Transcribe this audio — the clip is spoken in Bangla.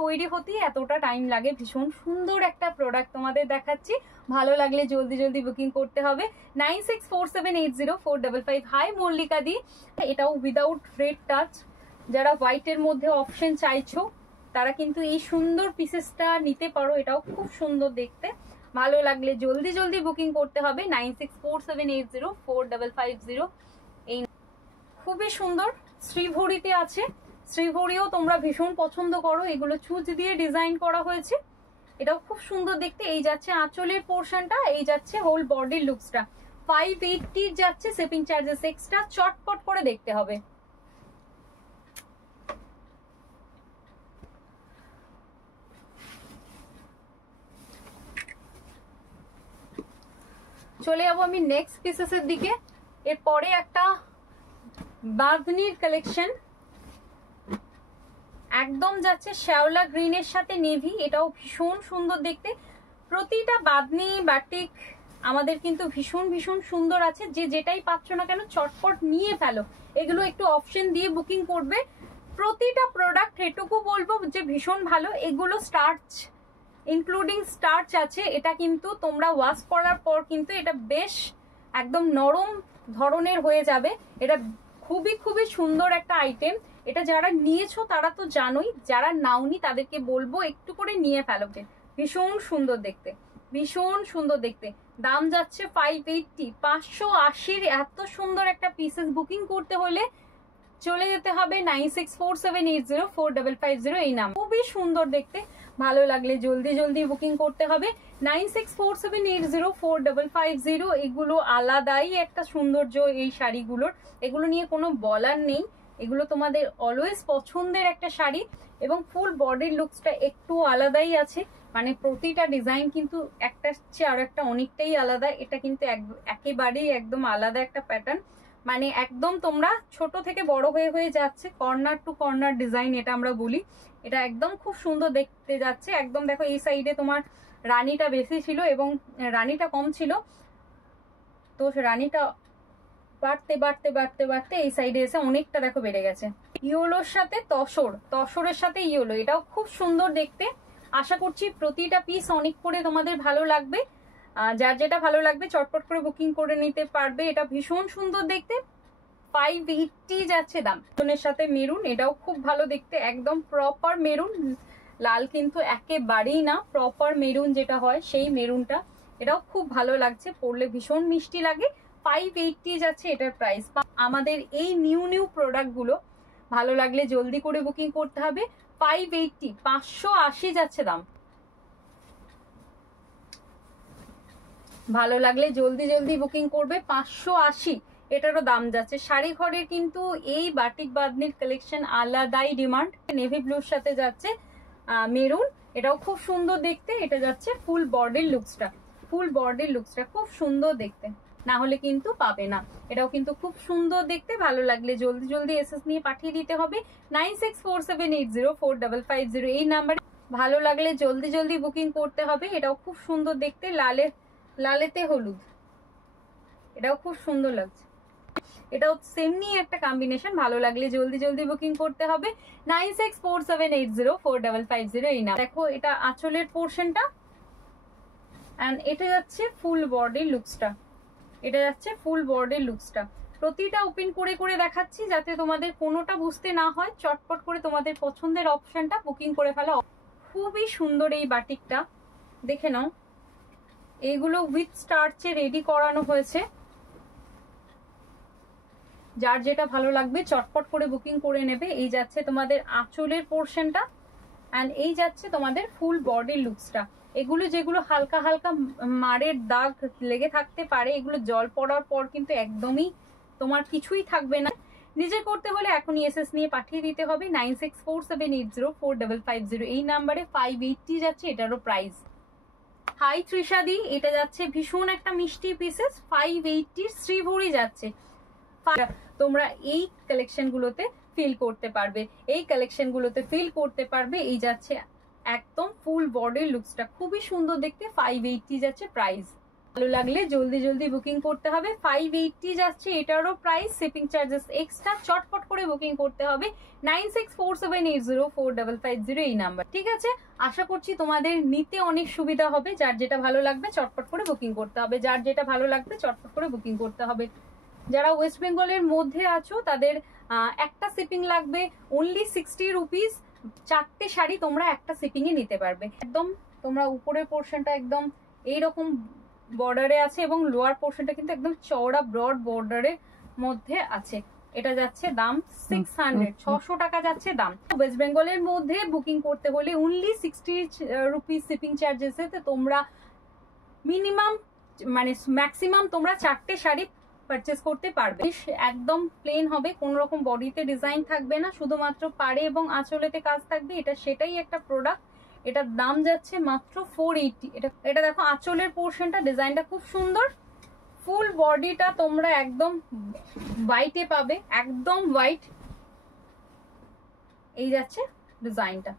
তৈরি হতেই এতটা টাইম লাগে। ভীষণ সুন্দর একটা প্রোডাক্ট তোমাদের দেখাচ্ছি, ভালো লাগলে জলদি জলদি বুকিং করতে হবে। 9647804555। হাই মল্লিকা দি, এটাও উইদাউট রেড টাচ। যারা হোয়াইটের মধ্যে অপশন চাইছো তারা কিন্তু এই সুন্দর পিসেসটা নিতে পারো, এটাও খুব সুন্দর দেখতে, ভালো লাগলে জলদি জলদি বুকিং করতে হবে। 9647804550। এই খুবই সুন্দর শ্রীভরিতে আছে, শ্রীভরিও তোমরা ভীষণ পছন্দ করো, এগুলো চুজ দিয়ে ডিজাইন করা হয়েছে, এটাও খুব সুন্দর দেখতে। এই যাচ্ছে আঁচলের পোর্শনটা, এই যাচ্ছে হোল বডির লুকসটা। 580 যাচ্ছে শিপিং চার্জেস এক্সট্রা, চটপট করে দেখতে হবে। চলে যাবো আমি নেক্সট পিসেসের দিকে। এরপরে একটা বাঁধনির কালেকশন, একদম যাচ্ছে শ্যাওলা গ্রিনের সাথে নেভি, এটাও ভীষণ সুন্দর দেখতে। প্রতিটা বাঁধনি বাটিক আমাদের কিন্তু ভীষণ ভীষণ সুন্দর আছে, যে যেটাই পাচ্ছ না কেন চটপট নিয়ে ফেলো, এগুলো একটু অপশন দিয়ে বুকিং করবে। প্রতিটা প্রোডাক্ট এটুকু বলবো যে ভীষণ ভালো, এগুলো স্টার্চ ইনক্লুডিং স্টার্চ আছে, এটা কিন্তু তোমরা ওয়াশ করার পর কিন্তু এটা বেশ একদম নরম ধরনের হয়ে যাবে। এটা খুবই খুবই সুন্দর একটা আইটেম, এটা যারা নিয়েছো তারা তো জানোই, যারা নাওনি তাদেরকে বলবো একটু করে নিয়ে ফেলো, ভীষণ সুন্দর দেখতে, ভীষণ সুন্দর দেখতে। দাম যাচ্ছে 580, 580 এত সুন্দর একটা পিসেস বুকিং করতে হলে চলে যেতে হবে 9647804550 এই নাম। খুবই সুন্দর দেখতে, ভালো লাগলে জলদি জলদি বুকিং করতে হবে। 9647804550। এগুলো আলাদাই একটা সৌন্দর্য এই শাড়িগুলোর, এগুলো নিয়ে কোনো বলার নেই, এগুলো তোমাদের অলওয়েজ পছন্দের একটা শাড়ি, এবং ফুল বডির লুকসটা একটু আলাদাই আছে, মানে প্রতিটা ডিজাইন কিন্তু একটা চেয়ে আর একটা অনেকটাই আলাদা। এটা কিন্তু একেবারেই একদম আলাদা একটা প্যাটার্ন, মানে একদম তোমরা ছোট থেকে বড় হয়ে হয়ে যাচ্ছে, কর্নার টু কর্নার ডিজাইন এটা আমরা বলি। এটা একদম খুব সুন্দর দেখতে যাচ্ছে। একদম দেখো এই সাইডে তোমার রানীটা বেশি ছিল এবং রানীটা কম ছিল, তো রানীটা বাড়তে বাড়তে বাড়তে বাড়তে এই সাইডে এসে অনেকটা দেখো বেড়ে গেছে। ইয়েলোর সাথে তসরের সাথে ইয়েলো, এটাও খুব সুন্দর দেখতে। আশা করছি প্রতিটা পিস অনেক করে তোমাদের ভালো লাগবে, যার যেটা ভালো লাগবে চটপট করে বুকিং করে নিতে পারবে। এটা ভীষণ সুন্দর দেখতে, 580 যাচ্ছে দাম। এর সাথে মেরুন, এটাও খুব ভালো দেখতে, একদম প্রপার মেরুন, লাল কিন্তু একেবারেই না, প্রপার মেরুন যেটা হয় সেই মেরুনটা, এটাও খুব ভালো লাগছে, পরলে ভীষণ মিষ্টি লাগে। 580 যাচ্ছে এটার প্রাইস। আমাদের এই নিউ প্রোডাক্ট গুলো ভালো লাগলে জলদি করে বুকিং করতে হবে। 580, 580 যাচ্ছে দাম, ভালো লাগলে জলদি জলদি বুকিং করবে। 580 এটারও দাম যাচ্ছে। শাড়ি ঘরের কিন্তু এই বাটিক বাঁধনির কালেকশন আলাদাই ডিমান্ড। নেভি ব্লুর সাথে যাচ্ছে মেরুন, এটাও খুব সুন্দর দেখতে। এটা যাচ্ছে ফুল বডির লুকসটা, ফুল বডির লুকসটা খুব সুন্দর দেখতে, না হলে কিন্তু পাবে না। এটাও কিন্তু খুব সুন্দর দেখতে, ভালো লাগলে জলদি জলদি এসএস নিয়ে পাঠিয়ে দিতে হবে 9647804550 এই নাম্বারে। ভালো লাগলে জলদি জলদি বুকিং করতে হবে। এটাও খুব সুন্দর দেখতে, লালেতে হলুদ, এটাও খুব সুন্দর লাগছে, এটাও সেমনি একটা কম্বিনেশন। ভালো লাগলে জলদি জলদি বুকিং করতে হবে 9647804550 এই নাম। দেখো এটা আঁচলের পোর্শনটা, এন্ড এটা যাচ্ছে ফুল বডির লুকসটা, এটা যাচ্ছে ফুল বডির লুকসটা। প্রতিটা ওপেন করে করে দেখাচ্ছি যাতে তোমাদের কোনোটা বুঝতে না হয়, চটপট করে তোমাদের পছন্দের অপশনটা বুকিং করে ফেলো। খুবই সুন্দর এই বাটিকটা, দেখে নাও, এগুলো উইথ স্টার্চে রেডি করানো হয়েছে, যার যেটা ভালো লাগবে চটপট করে বুকিং করে নেবে। এই যাচ্ছে তোমাদের আঁচলের পোর্শনটা, এন্ড এই যাচ্ছে তোমাদের ফুল বডির লুকসটা। এগুলো যেগুলো হালকা হালকা মারের দাগ লেগে থাকতে পারে, এগুলো জল পড়ার পর কিন্তু একদমই তোমার কিছুই থাকবে না। নিজে করতে হলে এখনই এসএস নিয়ে পাঠিয়ে দিতে হবে 9647804550 এই নাম্বারে। 580 যাচ্ছে এটারও প্রাইস। হাই ত্রিশাদি, এটা যাচ্ছে ভীষণ একটা মিষ্টি পিসেস, 580 শ্রীভরি যাচ্ছে। তোমরা এই কালেকশন গুলোতে ফিল করতে পারবে, এই কালেকশন গুলোতে ফিল করতে পারবে। এই যাচ্ছে একদম ফুল বডির লুকসটা, খুবই সুন্দর দেখতে, 580 যাচ্ছে প্রাইস। ভালো লাগলে জলদি জলদি বুকিং করতে হবে। 580 যাচ্ছে, এটারও প্রাইস, শিপিং চার্জেস এক্সট্রা। চটপট করে বুকিং করতে হবে 9647804550 এই নাম্বার। ঠিক আছে, আশা করছি তোমাদের নিতে অনেক সুবিধা হবে। যার যেটা ভালো লাগবে চটপট করে বুকিং করতে হবে, যার যেটা ভালো লাগবে চটপট করে বুকিং করতে হবে। যারা ওয়েস্ট বেঙ্গলের মধ্যে আছো তাদের একটা শিপিং লাগবে অনলি 60 রুপিস। 4টে শাড়ি তোমরা একটা শিপিং এ নিতে পারবে। একদম তোমরা উপরের পোর্শনটা একদম এইরকম বর্ডারে আছে এবং লোয়ার পোর্শনটা কিন্তু একদম চওড়া ব্রড বর্ডারের মধ্যে আছে। এটা যাচ্ছে দাম 600 টাকা যাচ্ছে দাম। ওয়েস্ট বেঙ্গলের মধ্যে বুকিং করতে হলে অনলি 60 রুপিস শিপিং চার্জেসে তোমরা মিনিমাম মানে ম্যাক্সিমাম তোমরা 4টে শাড়ি পারচেস করতে পারবে। একদম প্লেন হবে, কোন রকম বডিতে ডিজাইন থাকবে না, শুধুমাত্র পাড়ে এবং আঁচলেতে কাজ থাকবে। এটা সেটাই একটা প্রোডাক্ট। এটার দাম যাচ্ছে মাত্র 480। এটা দেখো আঁচলের পোর্শনটা ডিজাইনটা খুব সুন্দর। ফুল বডিটা তোমরা একদম হোয়াইটে পাবে, একদম হোয়াইট। এই যাচ্ছে ডিজাইনটা।